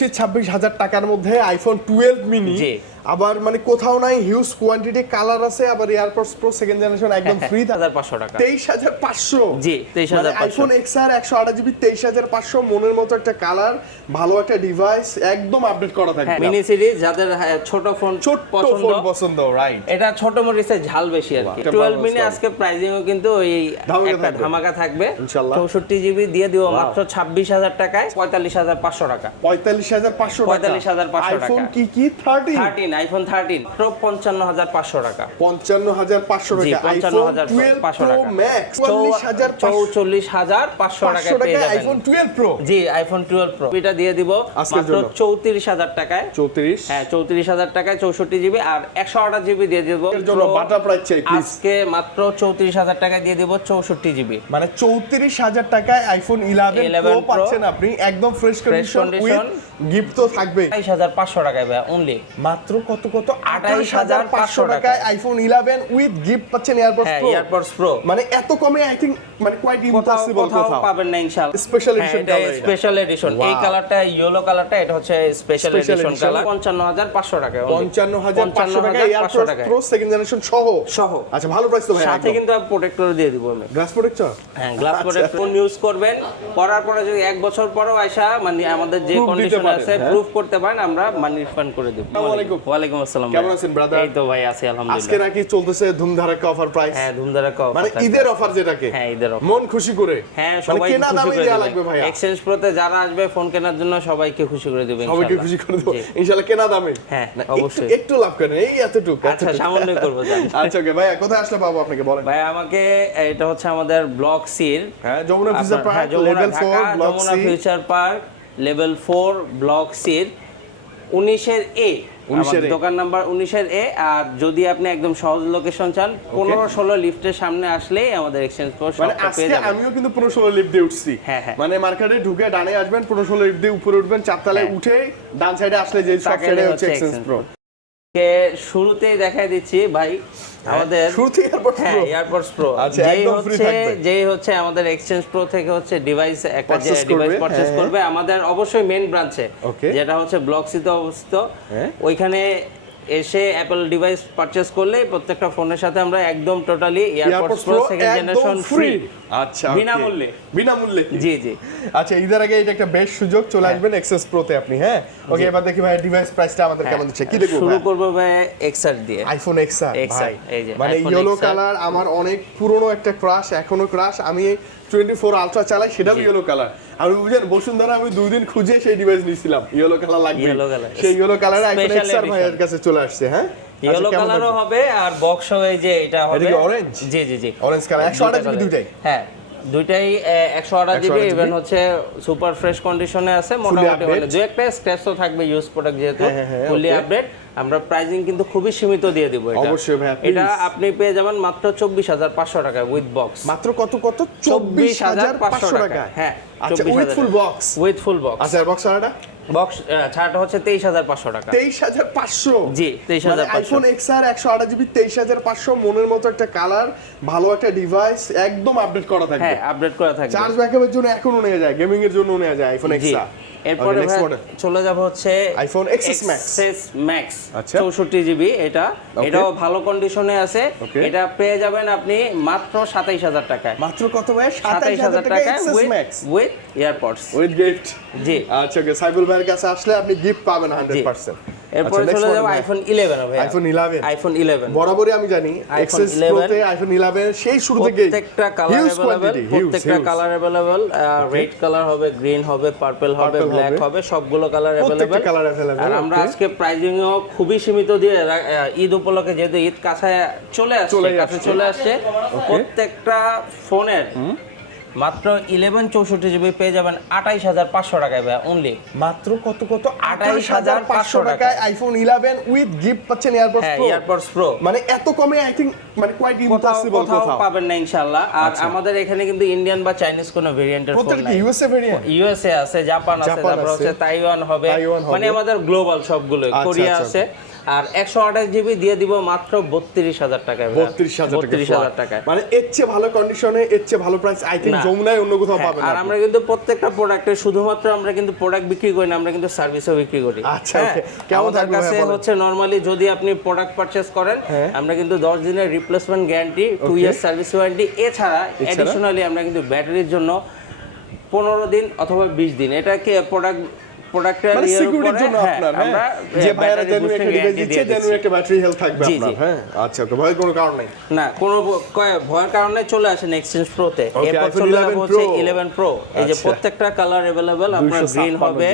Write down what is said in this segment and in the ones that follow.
26,000 টাকার মধ্যে iPhone 12 mini আবার মানে কোথাও নাই হিউজ কোয়ান্টিটি কালার আছে আবার এয়ারপডস প্রো সেকেন্ড জেনারেশন একদম ফ্রি 2500 টাকা 23,500 জি 23,500 আইফোন XR 128GB 23,500 মনের মতো একটা কালার ভালো একটা ডিভাইস একদম আপডেট করা থাকবে মিনি সিরিজ যাদের ছোট ফোন পছন্দ রাইট এটা ছোট মরিচে ঝাল বেশি আর কি 12 মিনি আজকে প্রাইসিংও কিন্তু ওই একটা ধামাকা থাকবে ইনশাআল্লাহ 64GB দিয়ে দিব মাত্র 26,000 টাকায় 45,500 টাকা 45,500 আইফোন কি 13 আইফোন 13 প্রো 55,500 টাকা 55,500 টাকা আইফোন 12 প্রো ম্যাক্স 44,500 টাকায় পেয়ে যাবেন আইফোন 12 প্রো জি আইফোন 12 প্রো এটা দিয়ে দিব মাত্র 34,000 টাকায় 34 হ্যাঁ 34,000 টাকায় 64GB আর 128GB দিয়ে দিব এর জন্য বাটা প্রাইস চাই প্লিজ আজকে মাত্র 34,000 টাকায় দিয়ে দিব 64GB মানে 34,000 টাকায় আইফোন 11 প্রো পাচ্ছেন আপনি একদম ফ্রেশ কন্ডিশন উইথ গিফট তো থাকবে 28,500 টাকায় ভাই অনলি মাত্র কত 28,500 টাকায় আইফোন 11 উইথ গিফট পাচ্ছেন এয়ারপডস প্রো মানে এত কমে আই থিং মানে কোয়াইট ইম্পসিবল কোথাও পাবেন না ইনশাআল্লাহ special edition colour special edition এই কালারটা ইয়েলো কালারটা এটা হচ্ছে স্পেশাল এডিশন কালার 55,500 টাকা 55,500 টাকা এয়ারপডস প্রো সেকেন্ড জেনারেশন সহ আচ্ছা ভালো প্রাইস তো ভাই সাথে কিন্তু প্রোটেক্টর দিয়ে দিব আমি গ্লাস প্রোটেক্টর হ্যাঁ গ্লাস প্রোটেক্টর ইউজ করবেন করার পরে যদি এক বছর পরেও আয়শা মানে আমাদের যে কন্ডিশন আছে প্রুফ করতে পারেন আমরা মানি রিফান্ড করে দেব আসসালামু আলাইকুম ওয়া আলাইকুম আসসালাম কেমন আছেন ব্রাদার এই তো ভাই আছি আলহামদুলিল্লাহ আজকে নাকি চলতেছে ধুমধাড়াক্কা অফার প্রাইস হ্যাঁ ধুমধাড়াক্কা অফার মানে ঈদের অফার যেটাকে হ্যাঁ ঈদের অফার মন খুশি করে হ্যাঁ সবাই কেনা দামে দেয়া লাগবে ভাই এক্সচেঞ্জ প্রোতে যারা আসবে ফোন কেনার জন্য সবাইকে খুশি করে দেব ইনশাআল্লাহ সবাইকে খুশি করে দেব ইনশাআল্লাহ কেনা দামে হ্যাঁ অবশ্যই একটু লাভ করেন এই এতটুকু আচ্ছা সামান্য করব জান আচ্ছা ওকে ভাই কোথায় আসলে পাবো আপনাকে বলেন ভাই আমাকে এটা হচ্ছে আমাদের ব্লক সির হ্যাঁ Jamuna future park level 4 block C Jamuna future park level 4 block সির 19 এর এ আমাদের দোকান নাম্বার 19 এর এ আর যদি আপনি একদম সহজ লোকেশন চান 15-16 লিফটের সামনে আসলেই আমাদের এক্সচেঞ্জ প্রো শপটা পেয়ে যাবেন আমিও কিন্তু 15-16 লিফট দিয়ে উঠছি মানে মার্কেটে ঢুকে ডানে আসবেন 15-16 লিফট দিয়ে উপরে উঠবেন চারতলায় উঠে ডান সাইডে আসলে যে সব সাইডে হচ্ছে এক্সচেঞ্জ প্রো কে শুরুতেই দেখাই দিচ্ছি ভাই আমাদের শুরুতে এয়ারপডস প্রো যেই হচ্ছে আমাদের এক্সচেঞ্জ প্রো থেকে হচ্ছে ডিভাইস একটা যে ডিভাইস পারচেজ করবে আমাদের অবশ্যই মেইন ব্রাঞ্চে যেটা হচ্ছে ব্লক সিতে অবস্থিত ওইখানে এসে অ্যাপল ডিভাইস পারচেজ করলে প্রত্যেকটা ফোনের সাথে আমরা একদম totally AirPods pro second generation free আচ্ছা বিনামূল্যে জি আচ্ছা ঈদের আগে এটা একটা বেশ সুযোগ চলে আসবেন এক্সেস প্রোতে আপনি হ্যাঁ ওকে এবার দেখি ভাই ডিভাইস প্রাইসটা আমাদের কেমন দিচ্ছে কি দেখব শুরু করব ভাই এক্সআর দিয়ে আইফোন এক্সআর এই যে মানে ইয়েলো কালার আমার অনেক পুরনো একটা ক্রাশ এখনো ক্রাশ আমি 24 আলট্রা চালাই সেটাও ইয়েলো কালার আমি বুঝেন বসুন্ধরা আমি 2 দিন খুঁজে সেই ডিভাইস নিয়েছিলাম ইয়েলো কালার লাগবে সেই ইয়েলো কালার আইফোন এক্সআর ভাইয়ের কাছে চলে আসছে হ্যাঁ ইয়েলো কালারও হবে আর বক্স হবে যে এটা হবে এটা কি অরেঞ্জ জি অরেঞ্জ কালার 128 দুইটাই হ্যাঁ দুইটাই 128GB ইভেন হচ্ছে সুপার ফ্রেশ কন্ডিশনে আছে মোটামুটি হলে দুই একটা স্ক্র্যাচ তো থাকবে ইউজ প্রোডাক্ট যেহেতু ফুলি আপডেট আমরা প্রাইসিং কিন্তু খুবই সীমিত দিয়ে দেব এটা অবশ্যই ভাই এটা আপনি পেয়ে যাবেন মাত্র 24,500 টাকায় উইথ বক্স মাত্র কত 24,500 টাকা হ্যাঁ আচ্ছা উইথ ফুল বক্স আচ্ছা বক্স বক্স ছাড়টা হচ্ছে 23,500 টাকা 23,500 জি 23,500 আইফোন XR 128GB 23,500 মনের মতো একটা কালার ভালো একটা ডিভাইস একদম আপডেট করা থাকবে হ্যাঁ আপডেট করা থাকবে চার্জ ব্যাকআপের জন্য এখনো নেওয়া যায় গেমিং এর জন্য নেওয়া যায় আইফোন XR এরপরে চলে যাব হচ্ছে আইফোন XS Max 64GB এটাও ভালো কন্ডিশনে আছে এটা পেয়ে যাবেন আপনি মাত্র 27,000 টাকায় মাত্র কত ভাই 27,000 টাকা XS Max with AirPods with gift জি আচ্ছা ওকে সাইবুল ভাইয়ের কাছে আসলে আপনি গিফট পাবেন 100% এরপর চলে যাব আইফোন 11 ভাই আইফোন 11 বরাবরই আমি জানি এক্সেস প্রোতে আইফোন 11 সেই শুরু থেকে প্রত্যেকটা কালার अवेलेबल রেড কালার হবে গ্রিন হবে পার্পল হবে ব্ল্যাক হবে সবগুলো কালার अवेलेबल আর আমরা আজকে প্রাইজিংও খুবই সীমিত দিয়ে ঈদ উপলক্ষে যেহেতু ঈদ কাছে চলে আসছে প্রত্যেকটা ফোনের মাত্র 1164GB পেয়ে যাবেন 28,500 টাকায় ভাই অনলি মাত্র কত 28,500 টাকায় আইফোন 11 উইথ গিফট পাচ্ছেন এয়ারপডস প্রো মানে এত কমে আই থিং মানে কোয়াইট ইম্পসিবল কোথাও পাবেন না ইনশাআল্লাহ আর আমাদের এখানে কিন্তু ইন্ডিয়ান বা চাইনিজ কোনো ভেরিয়েন্টের ফোন নাই ইউএসএ ভেরিয়েন্ট ইউএসএ আছে জাপান আছে তারপর হচ্ছে তাইওয়ান হবে মানে আমাদের গ্লোবাল সবগুলো কোরিয়া আছে আর 128 জিবি দিয়ে দিব মাত্র 32000 টাকায়। 32000 টাকা, মানে এর চেয়ে ভালো কন্ডিশনে, এর চেয়ে ভালো প্রাইস আই থিংক যমুনায় অন্য কোথাও পাবেন না। আর আমরা কিন্তু প্রত্যেকটা প্রোডাক্টে শুধুমাত্র আমরা কিন্তু প্রোডাক্ট বিক্রি করি না, আমরা কিন্তু সার্ভিসও বিক্রি করি। আচ্ছা, ওকে, কেমন থাকবে কাছে হচ্ছে নরমালি যদি আপনি প্রোডাক্ট পারচেজ করেন, আমরা কিন্তু 10 দিনের replacement guarantee, 2 year service warranty, এছাড়া অ্যাডিশনালি আমরা কিন্তু ব্যাটারির জন্য 15 দিন অথবা 20 দিন, এটাকে প্রোডাক্টের মানে সিকিউরিটির জন্য আপনার, আমরা যে ভাইরা জেনুইন একটা ডিভাইস দিচ্ছে, জেনুইন একটা ব্যাটারি হেলথ থাকবে আপনার। হ্যাঁ, আচ্ছা, ওকে, ভয়ের কোনো কারণ নাই। না, কোনো ভয়ের কারণে চলে আসেন এক্সচেঞ্জ প্রোতে। এরপর চলে যাব হচ্ছে 11 প্রো। এই যে প্রত্যেকটা কালার अवेलेबल, আপনার গ্রিন হবে,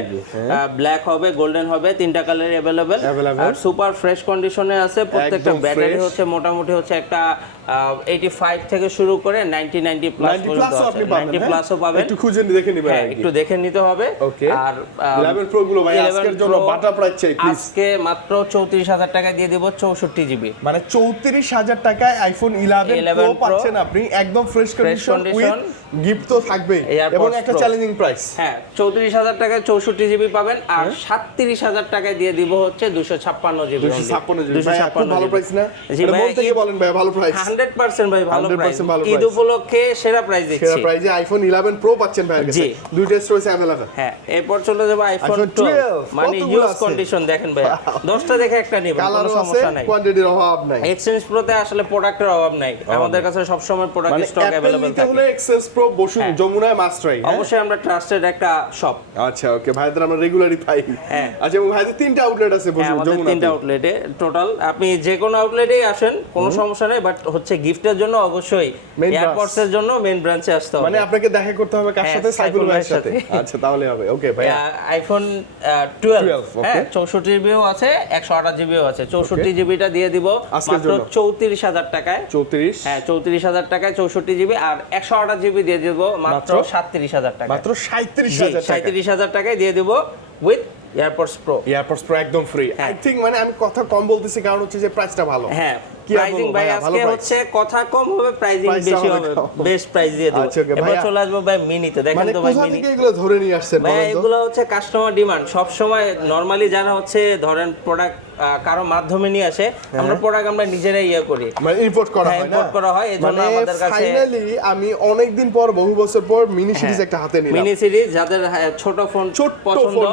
ব্ল্যাক হবে, গোল্ডেন হবে, তিনটা কালার अवेलेबल। আর সুপার ফ্রেশ কন্ডিশনে আছে। প্রত্যেকটা ব্যাটারি হচ্ছে মোটামুটি হচ্ছে একটা 85 থেকে শুরু করে 90 প্লাস পর্যন্ত আছে। 90 প্লাসও পাবেন, একটু খুঁজে দেখে নেবেন, একটু দেখে নিতে হবে। আর 11 প্রো গুলো ভাই আজকের জন্য বাটা প্রাইস চাই প্লিজ। আজকে মাত্র 34000 টাকা দিয়ে দেব 64 জিবি, মানে 34000 টাকায় আইফোন 11 প্রো পাচ্ছেন আপনি, একদম ফ্রেশ কন্ডিশন উইথ গিফট তো থাকবে এবং একটা চ্যালেঞ্জিং প্রাইস। হ্যাঁ, 34000 টাকায় 64 জিবি পাবেন। আর 37000 টাকায় দিয়ে দিব হচ্ছে 256 জিবি। 256 জিবি ভাই, খুব ভালো প্রাইস না? এটা মন থেকে বলেন ভাই, ভালো প্রাইস। 100% ভাই, ভালো প্রাইস। ঈদ উপলক্ষে সেরা প্রাইস দিচ্ছি। সেরা প্রাইসে আইফোন 11 প্রো পাচ্ছেন ভাইয়ের কাছে। দুইটা স্টোরেজ अवेलेबल। হ্যাঁ, এরপর চলে যাব আইফোন 12, মানে ইউজ কন্ডিশন দেখেন ভাই, 10টা দেখে একটা নেবেন, কোনো সমস্যা নাই, কোয়ান্টিটির অভাব নাই। এক্সচেঞ্জ প্রোতে আসলে প্রোডাক্টের অভাব নাই, আমাদের কাছে সব সময় প্রোডাক্ট স্টক अवेलेबल থাকে। তাহলে এক্সচেঞ্জ প্রো বসুন যমুনায় মাস্ট ট্রাই। অবশ্যই আমরা ট্রাস্টেড একটা শপ। আচ্ছা, ওকে, ভাইদের আমরা রেগুলারই পাই। আচ্ছা, ভাইদের 3টা আউটলেট আছে বসুন যমুনাতে। 3টা আউটলেটে টোটাল, আপনি যে কোনো আউটলেটেই আসেন, কোনো সমস্যা নেই, বাট হচ্ছে গিফটের জন্য অবশ্যই এয়ারপডসের জন্য মেইন ব্রাঞ্চে আসতে হবে। মানে আপনাকে দেখা করতে হবে কার সাথে? সাইফুল ভাইয়ের সাথে। আচ্ছা, তাহলে হবে। ওকে ভাই, আইফোন 12 হ্যাঁ, 64 জিবিও আছে, 128 জিবিও আছে। 64 জিবিটা দিয়ে দিব মাত্র 34000 টাকায়। 34, হ্যাঁ, 34000 টাকায় 64 জিবি। আর 128 জিবি দিয়ে দিব মাত্র 37000 টাকা। মাত্র 37000 টাকা। 37000 টাকায় দিয়ে দিব with AirPods pro. AirPods pro একদম ফ্রি। আই থিংক মানে আমি কথা কম বলতেছি কারণ হচ্ছে যে প্রাইসটা ভালো। হ্যাঁ, প্রাইসিং ভাই আজকে হচ্ছে কথা কম হবে, প্রাইসিং বেশি হবে, বেস্ট প্রাইস দিয়ে দেব। এবার চলে আসবো ভাই মিনিতে। দেখেন তো ভাই, মিনি এগুলো ধরে নিয়ে আসছেন ভাই, এগুলো হচ্ছে কাস্টমার ডিমান্ড। সব সময় নরমালি যারা হচ্ছে ধরেন প্রোডাক্ট কারো মাধ্যমে নিয়ে আসে, আমরা প্রোডাক্ট আমরা নিজেরাই করি, মানে ইম্পোর্ট করা হয় না, ইম্পোর্ট করা হয়। এজন্য আমাদের কাছে ফাইনালি আমি অনেক দিন পর, বহু বছর পর মিনি সিরিজ একটা হাতে নিলাম। মিনি সিরিজ যাদের ছোট ফোন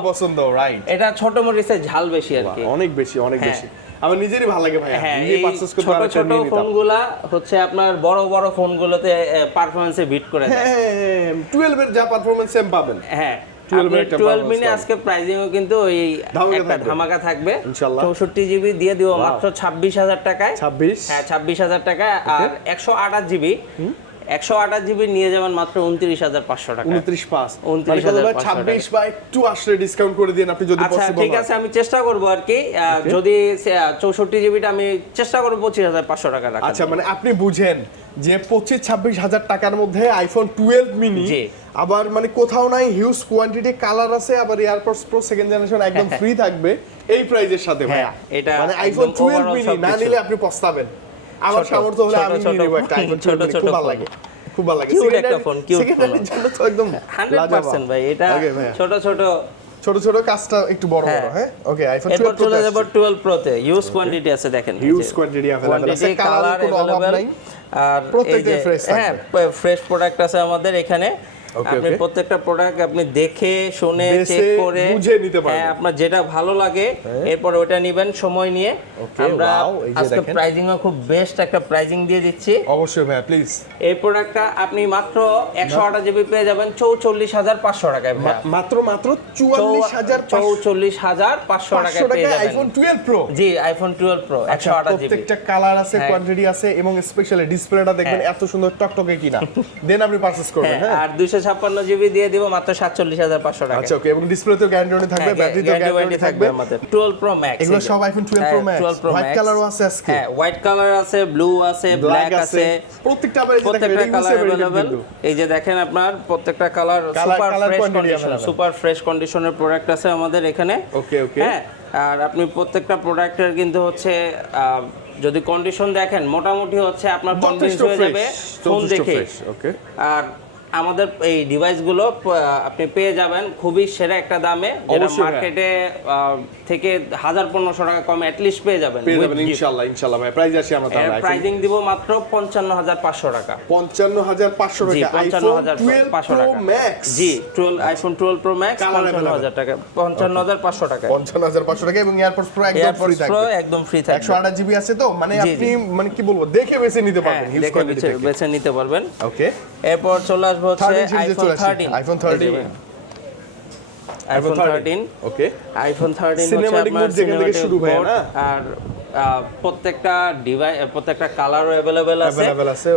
পছন্দ, রাইট। এটা ছোট মরিচের ঝাল বেশি আর কি, অনেক বেশি, অনেক বেশি। আমার নিজেরই ভালো লাগে ভাই, নিজে পারচেজ করতে ছোট ছোট ফোনগুলা হচ্ছে আপনার বড় বড় ফোনগুলোতে পারফরম্যান্সে বিট করে দেয়। হ্যাঁ, 12 এর যা পারফরম্যান্স সেম পাবেন। হ্যাঁ, 12 মিনি আজকে প্রাইসিংও কিন্তু ওই একটা ধামাকা থাকবে ইনশাআল্লাহ। 64 জিবি দিয়ে দিব মাত্র 26000 টাকায়। 26, হ্যাঁ 26000 টাকায়। আর 128 জিবি 128 জিবি নিয়ে যাবেন মাত্র 29500 টাকা। 26 বা একটু আসলে ডিসকাউন্ট করে দিন আপনি যদি পসিবল হয়। আচ্ছা, ঠিক আছে, আমি চেষ্টা করব আর কি। যদি 64 জিবিটা আমি চেষ্টা করব 25500 টাকা রাখা। আচ্ছা, মানে আপনি বুঝেন যে 25-26 টাকার মধ্যে আইফোন 12 মিনি, আবার মানে কোথাও নাই, হিউজ কোয়ান্টিটি, কালার আছে, আবার এয়ারপডস প্রো সেকেন্ড জেনারেশন একদম ফ্রি থাকবে এই প্রাইজের সাথে ভাই। এটা মানে আইফোন 12 মিনি না নিলে আপনি পস্তাবেন। আমার সামর্থ্য হলে আমি নিয়ে নেব একটা আইফোন 12 মিনি, খুব ভালো লাগে, খুব ভালো লাগে। কিউট একটা ফোন, কিউট ফোন জন্য তো একদম 100% ভাই। এটা ছোট ছোট কাজটা একটু বড় বড়। হ্যাঁ, ওকে, আইফোন 12 প্রো চলে যাব 12 প্রো তে। ইউজ কোয়ান্টিটি আছে, দেখেন হিউজ কোয়ান্টিটি अवेलेबल আছে, কালার কোনো অভাব নাই, আর প্রত্যেকটা ফ্রেশ। হ্যাঁ, ফ্রেশ প্রোডাক্ট আছে আমাদের এখানে। আপনি প্রত্যেকটা প্রোডাক্ট আপনি দেখে শুনে চেক করে বুঝে নিতে পারবেন। হ্যাঁ, আপনার যেটা ভালো লাগে এরপর ওটা নেবেন সময় নিয়ে। আমরা আজকে প্রাইসিংও খুব বেস্ট একটা প্রাইসিং দিয়ে দিচ্ছি। অবশ্যই ভাই, প্লিজ। এই প্রোডাক্টটা আপনি মাত্র 128 জিবি পেয়ে যাবেন 44500 টাকায়। মাত্র 44500 টাকায় পেয়ে যাবেন আইফোন 12 প্রো। জি, আইফোন 12 প্রো 128 জিবি। প্রত্যেকটা কালার আছে, কোয়ান্টিটি আছে, এবং স্পেশালি ডিসপ্লেটা দেখবেন এত সুন্দর টকটকে কিনা, দেন আপনি পারচেজ করবেন। হ্যাঁ, আর 256 জিবি দিয়ে দিব মাত্র 47500 টাকা। আচ্ছা, ওকে, এবং ডিসপ্লেতেও গ্যারান্টি থাকবে, ব্যাটারিতেও গ্যারান্টি থাকবে আমাদের। 12 প্রো ম্যাক্স, এগুলো সব আইফোন 12 প্রো ম্যাক্স। হোয়াইট কালারও আছে আজকে। হ্যাঁ, হোয়াইট কালার আছে, ব্লু আছে, ব্ল্যাক আছে, প্রত্যেকটা কালার अवेलेबल। এই যে দেখেন আপনার প্রত্যেকটা colour super fresh condition, super fresh কন্ডিশনের প্রোডাক্ট আছে আমাদের এখানে। ওকে, ওকে। হ্যাঁ, আর আপনি প্রত্যেকটা প্রোডাক্টের কিন্তু হচ্ছে যদি কন্ডিশন দেখেন মোটামুটি হচ্ছে আপনার কনভিন্স হয়ে যাবে ফোন দেখে। ওকে। আর আমাদের এই ডিভাইসগুলো আপনি পেয়ে যাবেন খুবই সেরা একটা দামে, যেটা মার্কেটে থেকে 1000-1500 টাকা কমে অ্যাটলিস্ট পেয়ে যাবেন ইনশাআল্লাহ ভাই। প্রাইস আছে আমরা তাহলে প্রাইজিং দিব মাত্র 55500 টাকা। 55500 টাকা আইফোন 12 প্রো ম্যাক্স। জি, আইফোন 12 প্রো ম্যাক্স 55000 টাকা, 55500 টাকা, 55500 টাকা। এবং এয়ারপডস প্রো একদম ফ্রি থাকবে, একদম ফ্রি থাকবে। 128 জিবি আছে তো, মানে আপনি মানে কি বলবো, দেখে বেছে নিতে পারবেন, ইউজ দেখে বেছে নিতে পারবেন। ওকে, এরপর চলে আসবে হচ্ছে আইফোন 13। ওকে, আইফোন 13 সিনেম্যাটিক মোড যেখান থেকে শুরু হয় না, আর প্রত্যেকটা ডিভাইস প্রত্যেকটা কালারও अवेलेबल আছে।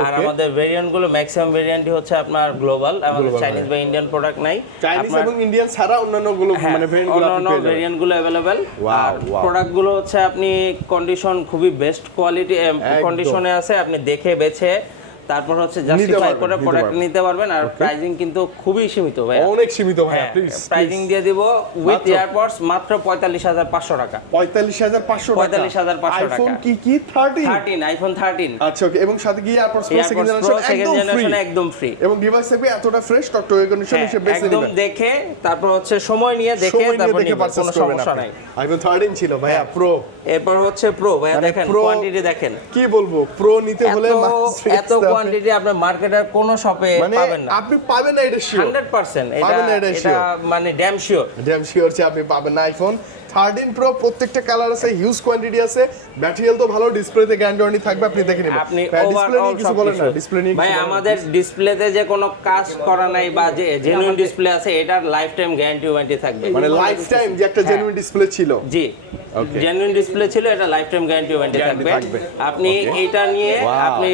আর আমাদের ভেরিয়েন্ট গুলো ম্যাক্সিমাম ভেরিয়েন্টই হচ্ছে আপনার গ্লোবাল, আমাদের চাইনিজ বা ইন্ডিয়ান প্রোডাক্ট নাই। চাইনিজ এবং ইন্ডিয়ান ছাড়া অন্যান্য গুলো মানে ভেরিয়েন্ট গুলো अवेलेबल। আর প্রোডাক্ট গুলো হচ্ছে আপনি কন্ডিশন খুবই বেস্ট কোয়ালিটি কন্ডিশনে আছে, আপনি দেখে বেছে তারপর হচ্ছে জাস্টিফাই করে প্রোডাক্ট নিতে পারবেন। আর প্রাইজিং কিন্তু খুবই সীমিত ভাই, অনেক সীমিত ভাই। প্লিজ প্রাইজিং দিয়ে দিব উইথ এয়ারপডস মাত্র 45500 টাকা। 45500 টাকা। 45500 টাকা। আইফোন কি 13 আইফোন 13। আচ্ছা, ওকে। এবং সাথে কি এয়ারপডস প্রো সেকেন্ড জেনারেশন একদম ফ্রি। এবং ডিভাইস থাকবে এতটা ফ্রেশ টকটকে কন্ডিশন হিসেবে বেছে নেবেন, একদম দেখে তারপর হচ্ছে সময় নিয়ে দেখে তারপর পারচেজ কোনো করবেন। সমস্যা নাই। আইফোন 13 ছিল ভাইয়া প্রো, এরপর হচ্ছে প্রো ভাইয়া, দেখেন কোয়ান্টিটি দেখেন, কি বলবো, প্রো নিতে হলে এত কোয়ান্টিটি আপনি মার্কেটের কোন শপে পাবেন না। আপনি পাবেন না, এটা শিওর 100%। এটা মানে ড্যাম শিওর যে আপনি পাবেন না। আইফোন 13 প্রো প্রত্যেকটা কালার আছে, হিউজ কোয়ান্টিটি আছে, ম্যাটেরিয়াল তো ভালো, ডিসপ্লেতে গ্যারান্টি থাকবে, আপনি দেখে নেবেন। আপনি ডিসপ্লে নিয়ে কিছু বলেন না, ডিসপ্লে নিয়ে ভাই আমাদের ডিসপ্লেতে যে কোনো কাজ করা নাই বা যে জেনুইন ডিসপ্লে আছে, এটার লাইফ টাইম গ্যারান্টি থাকবে। মানে লাইফ টাইম যে একটা জেনুইন ডিসপ্লে ছিল, জি জেনুইন ডিসপ্লে ছিল, এটা লাইফ টাইম গ্যারান্টি থাকবে। আপনি এটা নিয়ে আপনি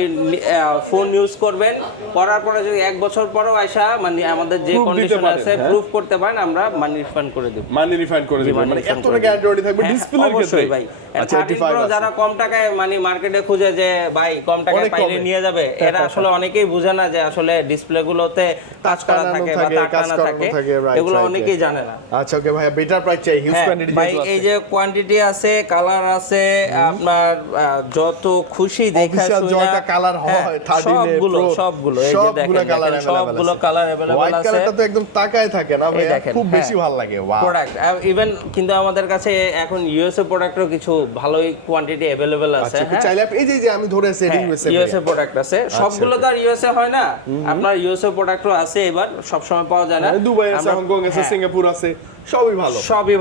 ফোন ইউজ করবেন, করার পরে যদি 1 বছর পরেও আইসা মানে আমাদের যে কন্ডিশন আছে প্রুফ করতে পারেন, আমরা মানি রিফান্ড করে দেব। মানি রিফান্ড করে দেব, মানে এতটা গ্যারান্টি থাকবে ডিসপ্লের ক্ষেত্রে ভাই। আচ্ছা, 85 প্রো যারা কম টাকায় মানে মার্কেটে খুঁজে যে ভাই কম টাকায় পাইলে নিয়ে যাবে, এরা আসলে অনেকেই বুঝে না যে আসলে ডিসপ্লে গুলোতে কাজ করা থাকে বা টাকানা থাকে, এগুলো অনেকেই জানে না। আচ্ছা, ওকে ভাই, বেটার প্রাইস চাই, হিউজ কোয়ান্টিটি ভাই। এই যে কোয়ান্টিটি আছে, কালার আছে, আপনার যত খুশি দেখা শুনে জয়টা কালার হয় 13 এর প্রো সবগুলো এই যে দেখেন, সবগুলো কালার अवेलेबल আছে। হোয়াইট কালারটা তো একদম তাকায় থাকে না ভাই, খুব বেশি ভালো লাগে। ওয়াও, প্রোডাক্ট ইভেন কিন্তু আমাদের কাছে এখন ইউএসএ প্রোডাক্টও কিছু ভালোই কোয়ান্টিটি अवेलेबल আছে। আচ্ছা, চাইলে এই যে আমি ধরে আছি এটা ইউএসএ প্রোডাক্ট আছে, সবগুলো তো আর ইউএসএ হয় না, আপনার ইউএসএ প্রোডাক্টও আছে, এবার সব সময় পাওয়া যায় না। দুবাই আছে, হংকং আছে, সিঙ্গাপুর আছে, সবই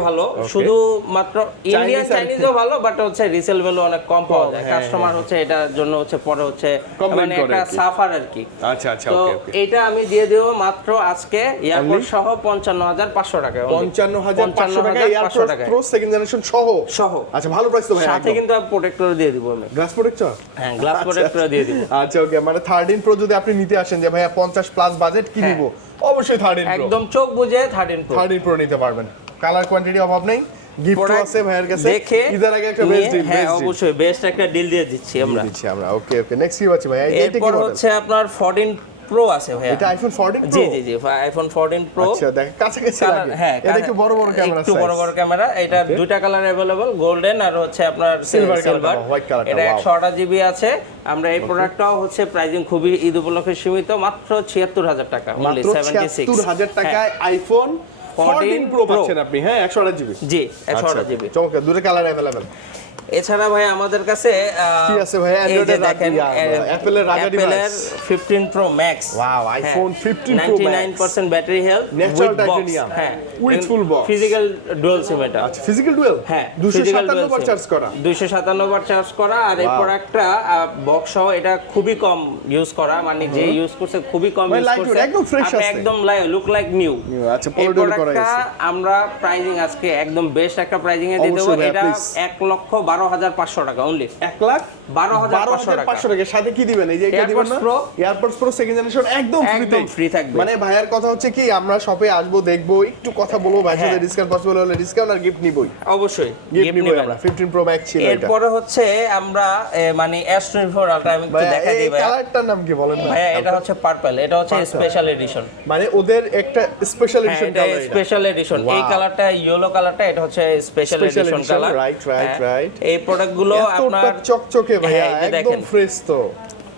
ভালো। শুধু মাত্র ইন্ডিয়ান চাইনিজও ভালো, বাট হচ্ছে রিসেল ভ্যালু অনেক কম পাওয়া যায়। কাস্টমার হচ্ছে এটার জন্য হচ্ছে পরে হচ্ছে মানে একটা সাফার আর কি। আচ্ছা, তো এটা আমি দিয়ে দেব মাত্র আজকে এয়ারপোর্ট সহ 55500 টাকা। 55500 টাকা এয়ারপোর্ট প্রো সেকেন্ড জেনারেশন সহ। আচ্ছা, ভালো প্রাইস তো ভাই। সাথে কিন্তু প্রোটেক্টর দিয়ে দিব আমি, গ্লাস প্রোটেক্টর। হ্যাঁ, গ্লাস প্রোটেক্টর দিয়ে দিব। আচ্ছা, ওকে। মানে 13 প্রো যদি আপনি নিতে আসেন যে ভাইয়া 50 প্লাস বাজেট কি নিব, অবশ্যই 13 প্রো, একদম চোখ বুজে 13 প্রো নিতে পারবেন। কালার কোয়ান্টিটি অভাব নেই, গিফট আছে ভাইয়ের কাছে। দেখে ঈদের আগে একটা বেস্ট ডিল, হ্যাঁ অবশ্যই বেস্ট একটা ডিল দিয়ে দিচ্ছি আমরা। ওকে, নেক্সট কি আছে ভাই? এটা কি হচ্ছে আপনার 14 প্রো আছে ভাই। এটা আইফোন 14 প্রো? জি আইফোন 14 প্রো। আচ্ছা, দেখ কাছাকাছি লাগে। হ্যাঁ, এটা একটু বড় ক্যামেরা, একটু বড় ক্যামেরা। এটা দুইটা কালার अवेलेबल, গোল্ডেন আর হচ্ছে আপনার সিলভার। এটা 128 জিবি আছে। আমরা এই প্রোডাক্টটাও হচ্ছে প্রাইসিং খুবই ঈদ উপলক্ষে সীমিত, মাত্র 76000 টাকা, only 76 76000 টাকায় আইফোন 14 প্রো পাচ্ছেন আপনি। হ্যাঁ, 128 জিবি। জি, 128 জিবি। চমৎকার, দুটো কালার अवेलेबल। এছাড়া ভাই আমাদের কাছে কি আছে ভাই? অ্যান্ড্রয়েডের দেখেন, অ্যাপলের রাজা device 15 pro max. Wow, iPhone 15 pro max, 99% battery health, natural titanium, হ্যাঁ, with full box, physical dual SIM. এটা আচ্ছা, ফিজিক্যাল ডুয়াল, হ্যাঁ, 257 বার চার্জ করা, 257 বার চার্জ করা। আর এই প্রোডাক্টটা বক্স সহ এটা খুবই কম ইউজ করা, মানে যে ইউজ করছে খুবই কম ইউজ করছে, একদম ফ্রেশ আছে, একদম লুক লাইক নিউ। আচ্ছা, পোলো করা আছে। আমরা প্রাইসিং আজকে একদম বেস্ট একটা প্রাইসিং এ দিয়ে দেব। এটা 1,12,500 টাকা অনলি। 1,12,500 টাকা। সাথে কি দিবেন? এই যে এটা দিবেন না, এয়ারপডস প্রো সেকেন্ড জেনারেশন একদম ফ্রি থাকবে। মানে ভাইয়ের কথা হচ্ছে কি, আমরা শপে আসবো, দেখবো, একটু কথা বলবো, ভাইয়ের সাথে ডিসকাউন্ট পসিবল হলে ডিসকাউন্ট, আর গিফট নিবই, অবশ্যই গিফট নিবই আমরা। 15 প্রো ম্যাক্স ছিল এটা। এরপরে হচ্ছে আমরা মানে S24 আলট্রা আমি একটু দেখাই দিই ভাই। কালারটার নাম কি বলেন না? ভাই এটা হচ্ছে পার্পল, এটা হচ্ছে স্পেশাল এডিশন, মানে ওদের একটা স্পেশাল এডিশন কালার। এটা স্পেশাল এডিশন। এই কালারটা ইয়েলো কালারটা, এটা হচ্ছে স্পেশাল এডিশন কালার। রাইট। এই প্রোডাক্টগুলো আপনার চকচকে ভাইয়া, একদম ফ্রেশ তো।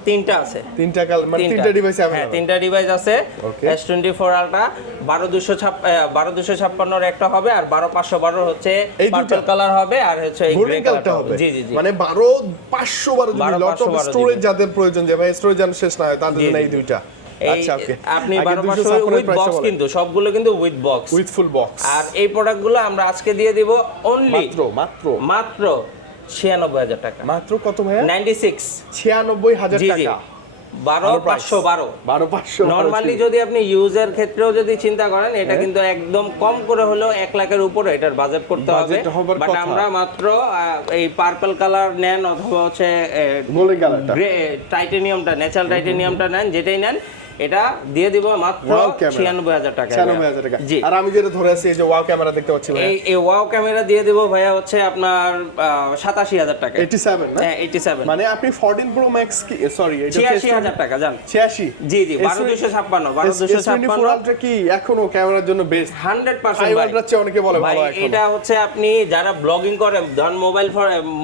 তিনটা আছে, তিনটা কালার মানে তিনটা ডিভাইস হ্যাঁ अवेलेबल। তিনটা ডিভাইস আছে। Okay. S24 আলট্রা 12256 একটা হবে, আর 12512 হচ্ছে এই দুটো? পার্পল কালার হবে, আর হচ্ছে এই গ্রে গোল্ডেন কালারটা কালারটা হবে। জি জি জি। মানে 12512 জিবি 12 লট অফ 512 স্টোরেজ যাদের প্রয়োজন, যে ভাই স্টোরেজ যেন শেষ না হয় তাদের জি, জন্য জি, এই জি। দুইটা। এই আচ্ছা ওকে, আপনি 12500 উইথ বক্স, কিন্তু সবগুলো কিন্তু with box, with full box. আর এই প্রোডাক্টগুলো আমরা আজকে দিয়ে দিব অনলি মাত্র 96000 টাকা। মাত্র কত ভাইয়া? 96 96000 জি জি টাকা। 12512। 12500 নরমালি যদি আপনি ইউজার ক্ষেত্রেও যদি চিন্তা করেন, এটা কিন্তু একদম কম করে হলেও 1 লাখের উপরে এটার বাজেট করতে হবে। বাজেট হবার বাট কথা। আমরা মাত্র এই পার্পল কালার নেন অথবা হচ্ছে গোল্ডেন কালারটা, গ্রে টাইটেনিয়ামটা, ন্যাচারাল টাইটেনিয়ামটা নেন, যেটাই নেন, এটা দিয়ে দিব মাত্র ওয়াও ক্যামেরা 96000 টাকা। 96000 টাকা। জি। আর আমি যেটা ধরে আছি এই যে ওয়াও ক্যামেরা দেখতে পাচ্ছি ভাই, এই ওয়াও ক্যামেরা দিয়ে দিব ভাইয়া হচ্ছে আপনার 87000 টাকা। 87 না? হ্যাঁ 87। মানে আপনি 14 প্রো ম্যাক্স কি সরি এটা 86000 টাকা জান। 86 জি জি 12256 S24 আলট্রা কি এখনো ক্যামেরার জন্য বেস্ট? 100% 5 আলট্রা চেয়ে অনেকে বলে ভালো এখন। এটা হচ্ছে আপনি যারা ব্লগিং করে, ধরুন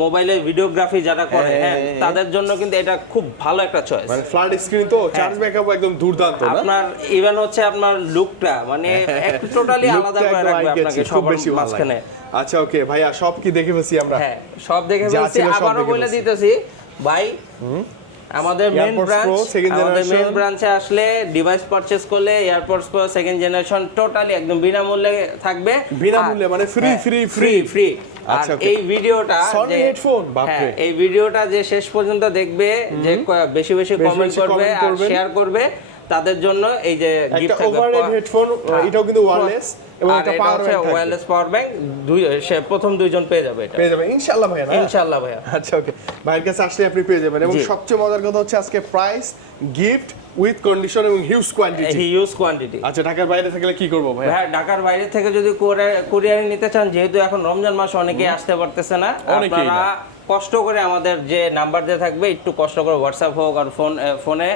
মোবাইলে ভিডিওগ্রাফি যারা করে, হ্যাঁ তাদের জন্য কিন্তু এটা খুব ভালো একটা চয়েস। মানে ফ্ল্যাট স্ক্রিন তো চার্জ ব্যাকআপ একদম দুর্দান্ত না? আপনার ইভেন হচ্ছে আপনার লুকটা মানে একটু টোটালি আলাদা করে রাখবে আপনাকে সবার মাঝখানে। আচ্ছা ওকে ভাইয়া, সব কি দেখে ফেলছি আমরা? হ্যাঁ সব দেখে যা ফেলছি, ছিল সব আবারও দেখে বলে ফেলছি। দিতেছি ভাই, আমাদের main AirPods branch, Pro second আমাদের মেইন generation। ব্রাঞ্চে আসলে ডিভাইস পারচেজ করলে AirPods pro second generation totally একদম বিনামূল্যে থাকবে। বিনামূল্যে মানে ফ্রি ফ্রি ফ্রি। ফ্রি। আর আচ্ছা, okay। এই ভিডিওটা Sony headphone, বাপরে। হ্যাঁ, এই ভিডিওটা যে শেষ পর্যন্ত দেখবে, যে বেশি বেশি কমেন্ট বেশি করবে comment আর করবেন। শেয়ার করবে, তাদের জন্য এই যে গিফট একটা থাকবে। ওভারহেড হেডফোন, এটাও কিন্তু ওয়্যারলেস এবং একটা পাওয়ার ব্যাংক থাকবে। ওয়্যারলেস পাওয়ার ব্যাংক, প্রথম দুইজন পেয়ে যাবে এটা পেয়ে যাবেন ইনশাআল্লাহ ভাইয়া না? ইনশাআল্লাহ ভাইয়া। আচ্ছা ওকে, ভাইয়ের কাছে আসলে আপনি পেয়ে যাবেন। এবং জি। সবচেয়ে মজার কথা হচ্ছে আজকে প্রাইস, গিফট উইথ কন্ডিশন এবং হিউজ কোয়ান্টিটি। Huge quantity. আচ্ছা ঢাকার বাইরে থাকলে কি করব ভাই? ভাই ঢাকার বাইরে থেকে যদি কুরিয়ারে নিতে চান, যেহেতু এখন রমজান মাস অনেকেই আসতে পারতেছে না, অনেকেই আপনারা কষ্ট করে আমাদের যে নাম্বার দিয়ে থাকবে, একটু কষ্ট করে হোয়াটসঅ্যাপ হোক আর ফোনে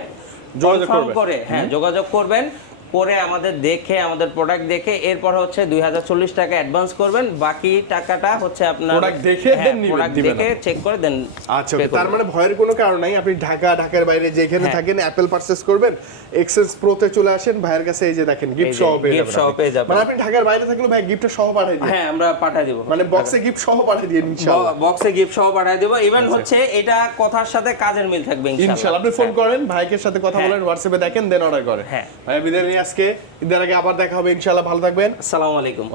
যোগাযোগ confirm করবেন। করে, হ্যাঁ যোগাযোগ করবেন, করে আমাদের দেখে, আমাদের প্রোডাক্ট দেখে, এরপর হচ্ছে 2040 টাকা অ্যাডভান্স করবেন, বাকি টাকাটা হচ্ছে আপনার Product দেখে then নিবেন, প্রোডাক্ট দিবেন দেখে চেক করে দেন। আচ্ছা okay, তার মানে ভয়ের কোনো কারণ নাই। আপনি ঢাকার বাইরে যেখানে থাকেন অ্যাপল পারচেজ করবেন, এক্সেস প্রোতে চলে আসেন, ভাইয়ের কাছে এই যে দেখেন গিফট সহ পেয়ে gift সহ পেয়ে যাবেন। মানে আপনি ঢাকার বাইরে থাকলে ভাই গিফটটা সহ পাঠিয়ে দিন। হ্যাঁ আমরা পাঠিয়ে দিব, মানে বক্সে গিফট সহ পাঠিয়ে দিন ইনশাআল্লাহ। বক্সে গিফট সহ পাঠিয়ে দেব। ইভেন হচ্ছে এটা কথার সাথে কাজের মিল থাকবে ইনশাআল্লাহ। ইনশাআল্লাহ আপনি ফোন করেন, ভাইয়ের সাথে কথা বলেন, হোয়াটসঅ্যাপে দেখেন, দেন অর্ডার করেন। হ্যাঁ ভাই বিদায় নিয়ে আজকে ঈদের আগে আবার দেখা হবে ইনশাআল্লাহ। ভালো থাকবেন। আসসালামু আলাইকুম।